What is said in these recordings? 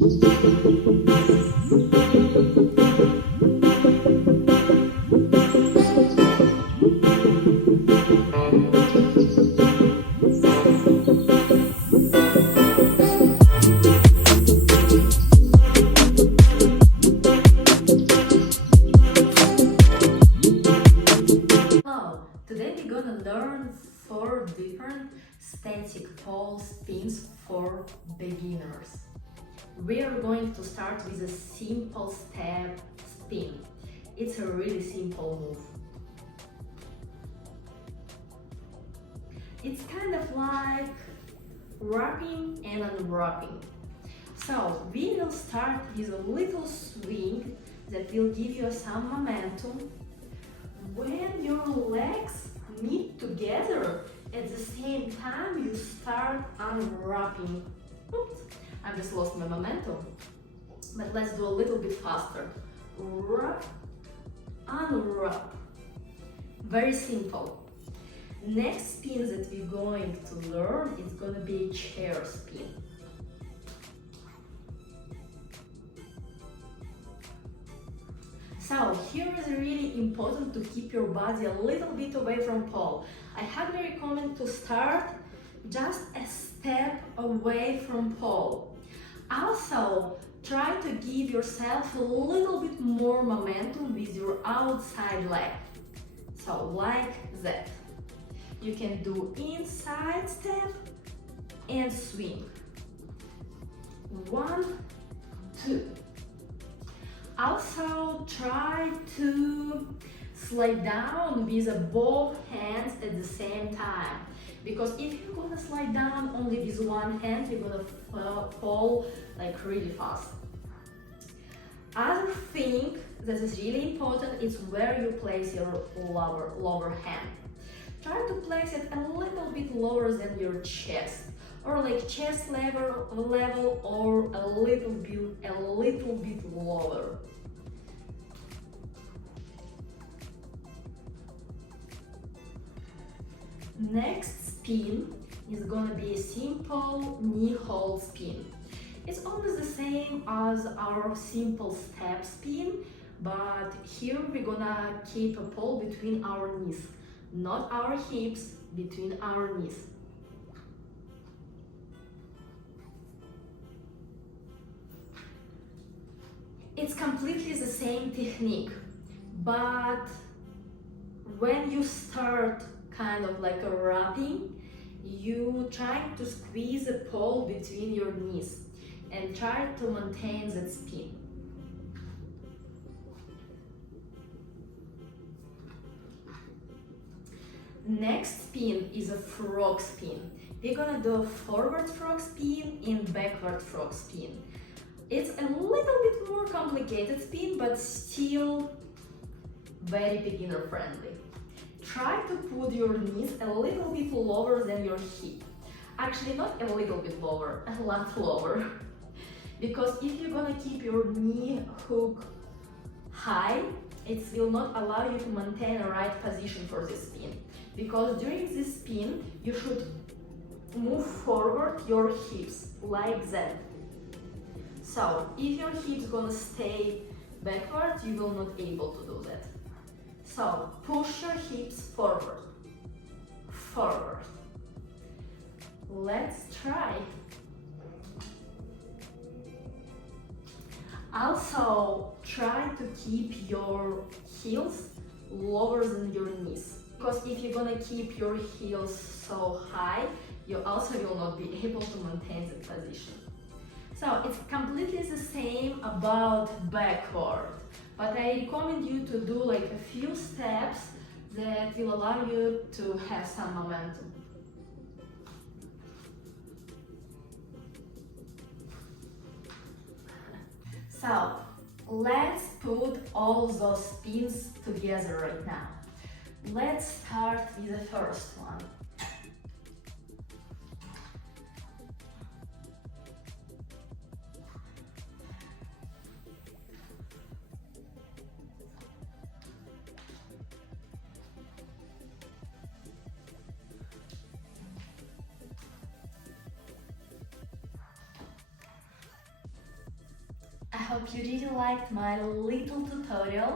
Today we're gonna learn 4 different static pole spins for beginners. We are going to start with a simple step spin. It's a really simple move. It's kind of like wrapping and unwrapping. So we will start with a little swing that will give you some momentum. When your legs meet together at the same time, you start unwrapping. Oops, I just lost my momentum. But let's do a little bit faster. Wrap, unwrap. Very simple. Next spin that we're going to learn is going to be a chair spin. So here is really important to keep your body a little bit away from pole. I highly recommend to start just a step away from pole. Also, try to give yourself a little bit more momentum with your outside leg. So like that. You can do inside step and swing. 1, 2. Also try to slide down with both hands at the same time, because if you're gonna slide down only with one hand, you're gonna fall like really fast. Other thing that is really important is where you place your lower hand. Try to place it a little bit lower than your chest, or like chest level or a little bit lower. Next spin is gonna be a simple knee hold spin. It's almost the same as our simple step spin, but here we're gonna keep a pole between our knees, not our hips, between our knees. It's completely the same technique, but when you start kind of like a wrapping, you trying to squeeze a pole between your knees and try to maintain that spin. Next spin is a frog spin. We're gonna do a forward frog spin and backward frog spin. It's a little bit more complicated spin, but still very beginner friendly. Try to put your knees a little bit lower than your hip. Actually, not a little bit lower, a lot lower. Because if you're gonna keep your knee hook high, it will not allow you to maintain a right position for this spin. Because during this spin, you should move forward your hips like that. So if your hips gonna stay backward, you will not able to do that. So push your hips forward, forward. Let's try. Also, try to keep your heels lower than your knees. Because if you're gonna keep your heels so high, you also will not be able to maintain the position. So it's completely the same about backward, but I recommend you to do like a few steps that will allow you to have some momentum. So let's put all those spins together right now. Let's start with the first one. I hope you really liked my little tutorial.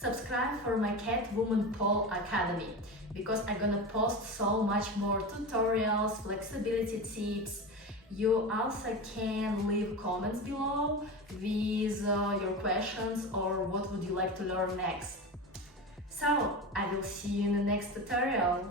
Subscribe for my Catwoman Pole Academy because I'm gonna post so much more tutorials, flexibility tips. You also can leave comments below with your questions or what would you like to learn next. So, I will see you in the next tutorial.